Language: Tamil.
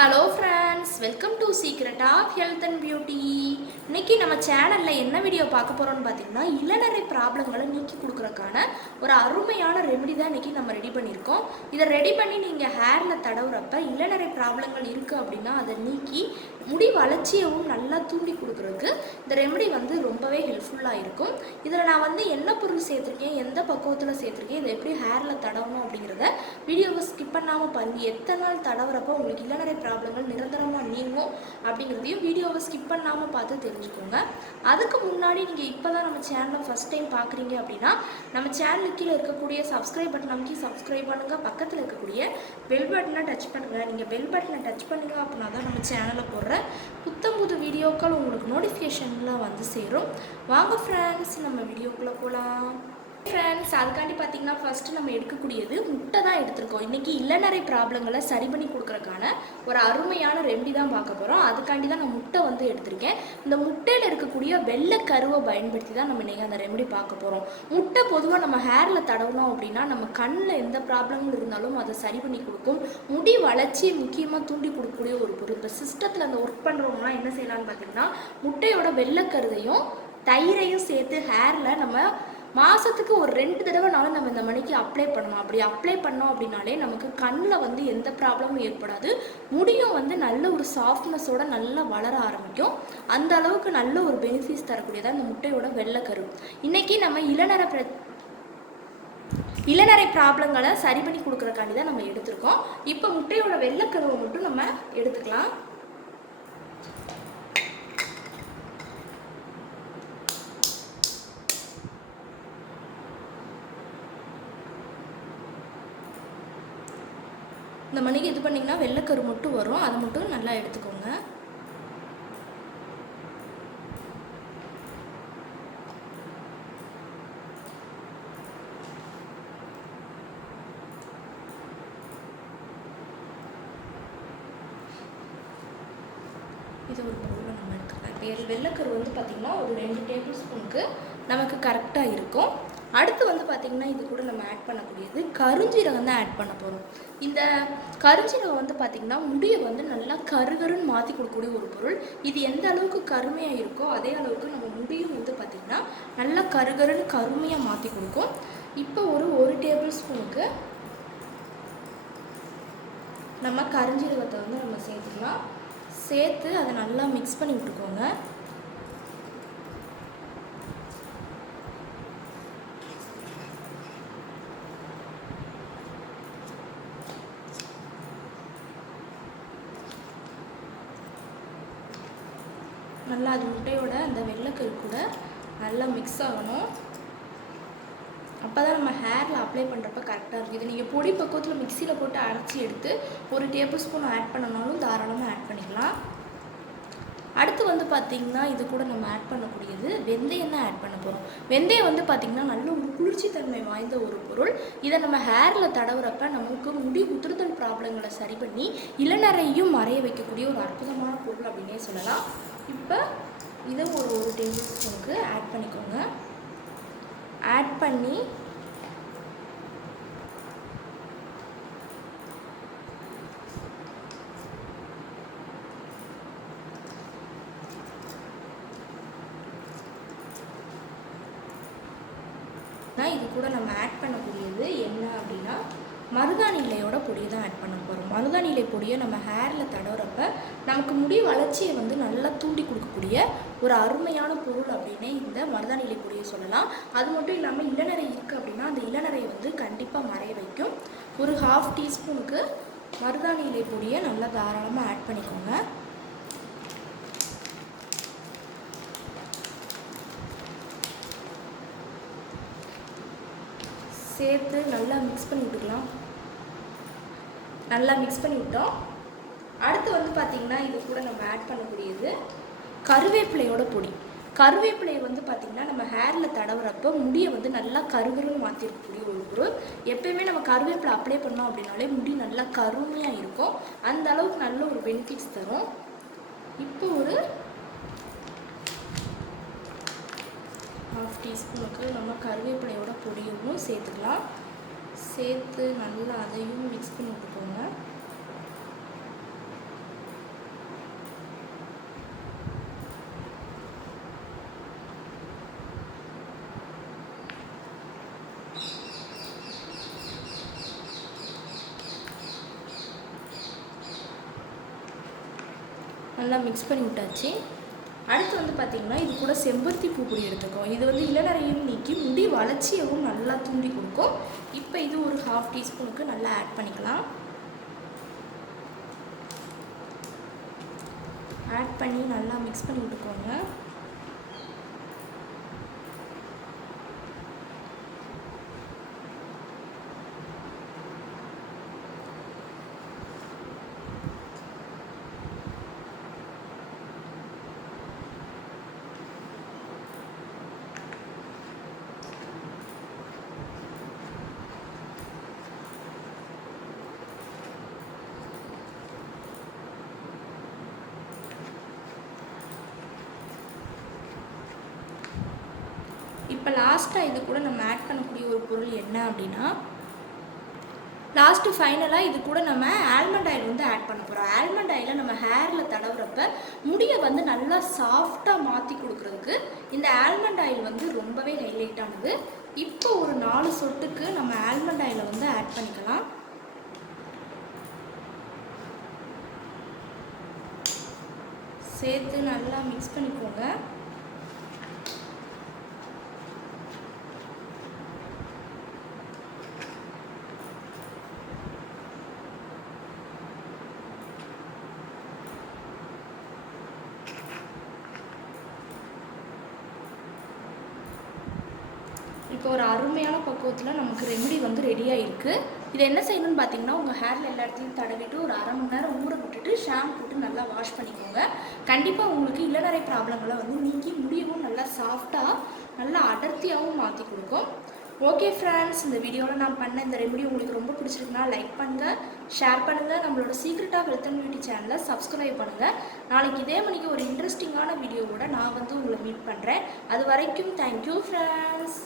Hello friends, welcome to secret of health and beauty. இன்றைக்கி நம்ம சேனலில் என்ன வீடியோ பார்க்க போகிறோம்னு பார்த்தீங்கன்னா, இளநரை ப்ராப்ளங்களை நீக்கி கொடுக்குறக்கான ஒரு அருமையான ரெமெடி தான் இன்றைக்கி நம்ம ரெடி பண்ணியிருக்கோம். இதை ரெடி பண்ணி நீங்கள் ஹேரில் தடவுறப்ப இளநரை ப்ராப்ளங்கள் இருக்குது அப்படின்னா அதை நீக்கி முடி வளர்ச்சியவும் நல்லா தூண்டி கொடுக்குறதுக்கு இந்த ரெமெடி ரொம்பவே ஹெல்ப்ஃபுல்லாக இருக்கும். இதில் நான் என்ன பொருள் சேர்த்துருக்கேன், எந்த பக்குவத்தில் சேர்த்துருக்கேன், இதை எப்படி ஹேரில் தடவணும் அப்படிங்கிறத வீடியோவை ஸ்கிப் பண்ணாமல் பண்ணி எத்தனை நாள் தடவுறப்போ உங்களுக்கு இளநரை ப்ராப்ளங்கள் நிரந்தரமாக நீங்கும் அப்படிங்கிறதையும் வீடியோவை ஸ்கிப் பண்ணாமல் பார்த்து தெரிஞ்சுக்கோங்க. அதுக்கு முன்னாடி நீங்கள் இப்போ தான் நம்ம சேனலை ஃபஸ்ட் டைம் பார்க்குறீங்க அப்படின்னா நம்ம சேனலுக்கு கீழே இருக்கக்கூடிய சப்ஸ்கிரைப் பட்டன் அமைக்கி சப்ஸ்கிரைப் பண்ணுங்கள். பக்கத்தில் இருக்கக்கூடிய பெல் பட்டனை டச் பண்ணுங்கள். நீங்கள் பெல் பட்டனை டச் பண்ணுங்கள் அப்படின்னா தான் நம்ம சேனலில் போடுற புத்தம்புது வீடியோக்கள் உங்களுக்கு நோட்டிஃபிகேஷனில் சேரும். வாங்க ஃப்ரெண்ட்ஸ், நம்ம வீடியோக்குள்ளே போகலாம். ஃப்ரெண்ட்ஸ், அதுக்காண்டி பார்த்தீங்கன்னா ஃபஸ்ட்டு நம்ம எடுக்கக்கூடியது முட்டை தான் எடுத்துருக்கோம். இன்றைக்கி இளநரை ப்ராப்ளங்களை சரி பண்ணி கொடுக்குறக்கான ஒரு அருமையான ரெமெடி தான் பார்க்க போகிறோம். அதுக்காண்டி தான் நான் முட்டை எடுத்திருக்கேன். இந்த முட்டையில் இருக்கக்கூடிய வெள்ளை கருவை பயன்படுத்தி தான் நம்ம இன்றைக்கி அந்த ரெமெடி பார்க்க போகிறோம். முட்டை பொதுவாக நம்ம ஹேரில் தடவணும் அப்படின்னா நம்ம கண்ணில் எந்த ப்ராப்ளமும் இருந்தாலும் அதை சரி பண்ணி கொடுக்கும். முடி வளர்ச்சியை முக்கியமாக தூண்டி கொடுக்கக்கூடிய ஒரு பொருள். இப்போ சிஸ்டத்தில் அந்த ஒர்க் பண்ணுறவங்களாம் என்ன செய்யலான்னு பார்த்தீங்கன்னா, முட்டையோட வெள்ளைக்கருதையும் தயிரையும் சேர்த்து ஹேரில் நம்ம மாதத்துக்கு ஒரு 2 தடவைனாலும் நம்ம இந்த மணிக்கு அப்ளை பண்ணணும். அப்படி அப்ளை பண்ணோம் அப்படின்னாலே நமக்கு கண்ணில் எந்த ப்ராப்ளமும் ஏற்படாது. முடியும் நல்ல ஒரு சாஃப்ட்னஸோட நல்லா வளர ஆரம்பிக்கும். அந்த அளவுக்கு நல்ல ஒரு பெனிஃபிட்ஸ் தரக்கூடியதான் இந்த முட்டையோட வெள்ளைக்கரு. இன்றைக்கி நம்ம இளநரை ப்ராப்ளங்களை சரி பண்ணி கொடுக்குறக்காண்டி தான் நம்ம எடுத்திருக்கோம். இப்போ முட்டையோட வெள்ளைக்கருவை மட்டும் நம்ம எடுத்துக்கலாம். இந்த மணிக்கு இது பண்ணிங்கன்னா வெள்ளைக்கரு மட்டும் வரும். அதை மட்டும் நல்லா எடுத்துக்கோங்க. இது ஒரு பவுலில் நம்ம எடுத்துக்கலாம். இப்போ வெள்ளைக்கரு பார்த்திங்கன்னா ஒரு 2 டேபிள் ஸ்பூனுக்கு நமக்கு கரெக்டாக இருக்கும். அடுத்து பார்த்திங்கன்னா இது கூட நம்ம ஆட் பண்ணக்கூடியது கருஞ்சீரகம் தான் ஆட் பண்ண போகிறோம். இந்த கருஞ்சீரகம் பார்த்திங்கன்னா முடியை நல்லா கருகருன்னு மாற்றி கொடுக்கக்கூடிய ஒரு பொருள். இது எந்த அளவுக்கு கருமையாக இருக்கோ அதே அளவுக்கு நம்ம முடியும் பார்த்திங்கன்னா நல்லா கருகருன்னு கருமையாக மாற்றி கொடுக்கும். இப்போ ஒரு டேபிள் ஸ்பூனுக்கு நம்ம கருஞ்சீரகத்தை நம்ம சேர்த்துக்கலாம். சேர்த்து அதை நல்லா மிக்ஸ் பண்ணி விட்டுக்கோங்க. நல்லா அது முட்டையோட அந்த வெள்ளைக்கரு கூட நல்லா மிக்ஸ் ஆகணும். அப்போ தான் நம்ம ஹேரில் அப்ளை பண்ணுறப்ப கரெக்டாக இருக்கும். இது நீங்கள் பொடி பக்குவத்தில் மிக்சியில் போட்டு அரைச்சி எடுத்து ஒரு டேபிள் ஸ்பூன் ஆட் பண்ணனாலும் தாராளமாக ஆட் பண்ணிக்கலாம். அடுத்து பார்த்திங்கன்னா இது கூட நம்ம ஆட் பண்ணக்கூடியது வெந்தயம் தான் ஆட் பண்ண போகிறோம். வெந்தயம் பார்த்திங்கன்னா நல்ல ஒரு குளிர்ச்சி தன்மை வாய்ந்த ஒரு பொருள். இதை நம்ம ஹேரில் தடவுறப்ப நமக்கு முடி உதிர்தல் ப்ராப்ளங்களை சரி பண்ணி இளநரையும் மறைய வைக்கக்கூடிய ஒரு அற்புதமான பொருள் அப்படின்னே சொல்லலாம். இப்போ இதை ஒரு டேபிள் ஸ்பூனுக்கு ஆட் பண்ணிக்கோங்க. ஆட் பண்ணி இது கூட நம்ம ஆட் பண்ணக்கூடியது என்ன அப்படின்னா மருதாணி இலையோட பொடியை தான் ஆட் பண்ண போகிறோம். மருதாணி இலை பொடியை நம்ம ஹேரில் தடவுறப்ப நமக்கு முடி வளர்ச்சியை நல்லா தூண்டி கொடுக்கக்கூடிய ஒரு அருமையான பொருள் அப்படின்னே இந்த மருதாணி இலை பொடியை சொல்லலாம். அது மட்டும் இல்லாமல் இளநரை இருக்குது அப்படின்னா அந்த இளநரையை கண்டிப்பாக மறைய வைக்கும். ஒரு 1/2 டீஸ்பூனுக்கு மருதாணி இலை பொடியை நல்லா தாராளமாக ஆட் பண்ணிக்கோங்க. சேர்த்து நல்லா மிக்ஸ் பண்ணி விட்டுக்கலாம். நல்லா மிக்ஸ் பண்ணி விட்டோம். அடுத்து பார்த்திங்கன்னா இது கூட நம்ம ஆட் பண்ணக்கூடியது கருவேப்பிலையோட பொடி. கருவேப்பிலையை பார்த்திங்கன்னா நம்ம ஹேரில் தடவுறப்போ முடியை நல்லா கருகருன்னு மாற்றிருக்கக்கூடிய ஒரு பொருள். எப்போயுமே நம்ம கருவேப்பிலை அப்ளை பண்ணோம் அப்படின்னாலே முடி நல்லா கருமையாக இருக்கும். அந்த அளவுக்கு நல்ல ஒரு பெனிஃபிட்ஸ் தரும். இப்போ ஒரு 1/2 டீஸ்பூனுக்கு நம்ம கருவேப்பிலையோட பொடியும் சேர்த்துக்கலாம். சேர்த்து நல்லா அதையும் மிக்ஸ் பண்ணி விட்டுக்கோங்க. நல்லா மிக்ஸ் பண்ணி விட்டாச்சு. அடுத்து வந்து பார்த்திங்கன்னா இது கூட செம்பருத்தி பூ பொடி எடுத்துக்கோம். இது வந்து இளநரையும் நீக்கி முடி வளர்ச்சியவும் நல்லா தூண்டி கொடுக்கும். இப்போ இது ஒரு 1/2 டீஸ்பூனுக்கு நல்லா ஆட் பண்ணிக்கலாம். ஆட் பண்ணி நல்லா மிக்ஸ் பண்ணி விட்டுக்கோங்க. இப்போ லாஸ்ட்டாக இது கூட நம்ம ஆட் பண்ணக்கூடிய ஒரு பொருள் என்ன அப்படின்னா, லாஸ்ட்டு ஃபைனலாக இது கூட நம்ம ஆல்மண்ட் ஆயில் வந்து ஆட் பண்ண போகிறோம். ஆல்மண்ட் ஆயிலை நம்ம ஹேரில் தடவுறப்ப முடியை வந்து நல்லா சாஃப்டாக மாற்றி கொடுக்குறதுக்கு இந்த ஆல்மண்ட் ஆயில் வந்து ரொம்பவே ஹைலைட் ஆனது. இப்போ ஒரு 4 சொட்டுக்கு நம்ம ஆல்மண்ட் ஆயிலை வந்து ஆட் பண்ணிக்கலாம். சேர்த்து நல்லா மிக்ஸ் பண்ணிக்கோங்க. இப்போ ஒரு அருமையான பக்குவத்தில் நமக்கு ரெமெடி வந்து ரெடியாக இருக்குது. இதை என்ன செய்யணும்னு பார்த்தீங்கன்னா, உங்கள் ஹேரில் எல்லா இடத்துலையும் தடவிட்டு ஒரு 1/2 மணி நேரம் ஊற விட்டுட்டு ஷாம்பு போட்டு நல்லா வாஷ் பண்ணிக்கோங்க. கண்டிப்பாக உங்களுக்கு இளநரை ப்ராப்ளங்களை வந்து நீக்கி முடியவும் நல்லா சாஃப்டாக நல்லா அடர்த்தியாகவும் மாற்றி கொடுக்கும். ஓகே ஃப்ரெண்ட்ஸ், இந்த வீடியோவில் நான் பண்ண இந்த ரெமெடி உங்களுக்கு ரொம்ப பிடிச்சிருக்குன்னா லைக் பண்ணுங்கள், ஷேர் பண்ணுங்கள், நம்மளோட secret of health and beauty சேனலை சப்ஸ்கிரைப் பண்ணுங்கள். நாளைக்கு இதே மணிக்கு ஒரு இன்ட்ரெஸ்டிங்கான வீடியோவோட நான் வந்து உங்களை மீட் பண்ணுறேன். அது வரைக்கும் தேங்க்யூ ஃப்ரெண்ட்ஸ்.